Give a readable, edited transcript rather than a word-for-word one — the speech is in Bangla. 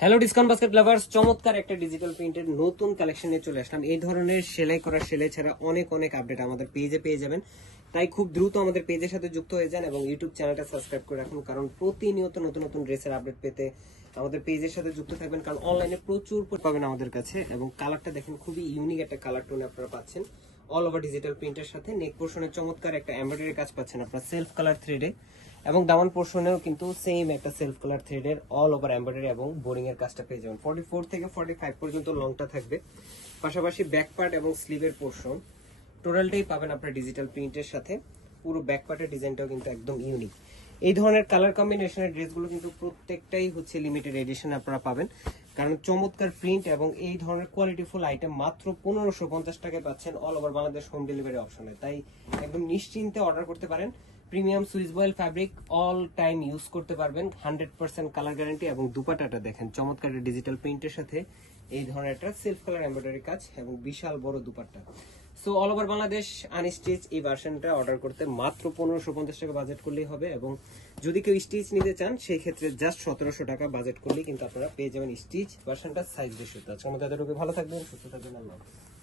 হ্যালো ডিসকাউন্ট বাস্কেট লাভার্স, চমৎকার একটা ডিজিটাল প্রিন্টের নতুন কালেকশন নিয়ে চলে আসলাম। এই ধরনের সেলাই করা সেলাই ছাড়া অনেক অনেক আপডেট আমাদের পেজে পেয়ে যাবেন। তাই খুব দ্রুত আমাদের পেজের সাথে যুক্ত হয়ে যান এবং ইউটিউব চ্যানেলটা সাবস্ক্রাইব করে রাখুন, কারণ প্রতিনিয়ত নতুন নতুন ড্রেসের আপডেট পেতে আমাদের পেজের সাথে যুক্ত থাকবেন। কারণ অনলাইনে প্রচুর পাবেন আমাদের কাছে। এবং কালারটা দেখেন, খুবই ইউনিক একটা কালার টোন আপনারা পাচ্ছেন অল ওভার ডিজিটাল প্রিন্টের সাথে। নেক পোর্শনে চমৎকার একটা এমব্রয়ডারি কাজ পাচ্ছেন আপনারা সেলফ কালার থ্রেডে, এবং দামান পোর্শনেও কিন্তু সেম একটা সেলফ কালার থ্রেডের অল ওভার এমব্রয়ডারি এবং বোরিং এর কাজটা পেয়ে যাবেন। 44 থেকে 45 পর্যন্ত লংটা থাকবে। পাশাপাশি ব্যাক পার্ট এবং স্লিভের পোর্শন টোটালটাই পাবেন আপনার ডিজিটাল প্রিন্টের সাথে। পুরো ব্যাক পার্টের ডিজাইনটাও কিন্তু একদম ইউনিক। এই ধরনের কালার কম্বিনেশনের ড্রেসগুলো কিন্তু প্রত্যেকটাই হচ্ছে লিমিটেড এডিশন আপনারা পাবেন, কারণ চমৎকার প্রিন্ট এবং এই ধরনের কোয়ালিটিফুল আইটেম মাত্র 1550 টাকায় পাচ্ছেন all over Bangladesh home delivery অপশনে। তাই একদম নিশ্চিন্তে অর্ডার করতে পারেন। Premium Swiss boil fabric, all time use করতে পারবেন, 100% কালার গ্যারান্টি। এবং দুপাটাটা দেখেন চমৎকার ডিজিটাল প্রিন্টের সাথে এই ধরনের একটা সেলফ কালার এমব্রয়ডারি কাজ এবং বিশাল বড় dupatta. So all over Bangladesh unstitch এই ভার্সনটা অর্ডার করতে মাত্র 1550 টাকা বাজেট করলেই হবে। এবং যদি কেউ স্টিচ নিতে চান সেই ক্ষেত্রে জাস্ট 1700 টাকা বাজেট করলেই কিন্তু আপনারা পেয়ে যাবেন স্টিচ ভার্সনটা সাইজ রেশিওতে। আজকে আমাদের ভালো থাকবেন, সুস্থ থাকবেন, আল্লাহ হাফেজ।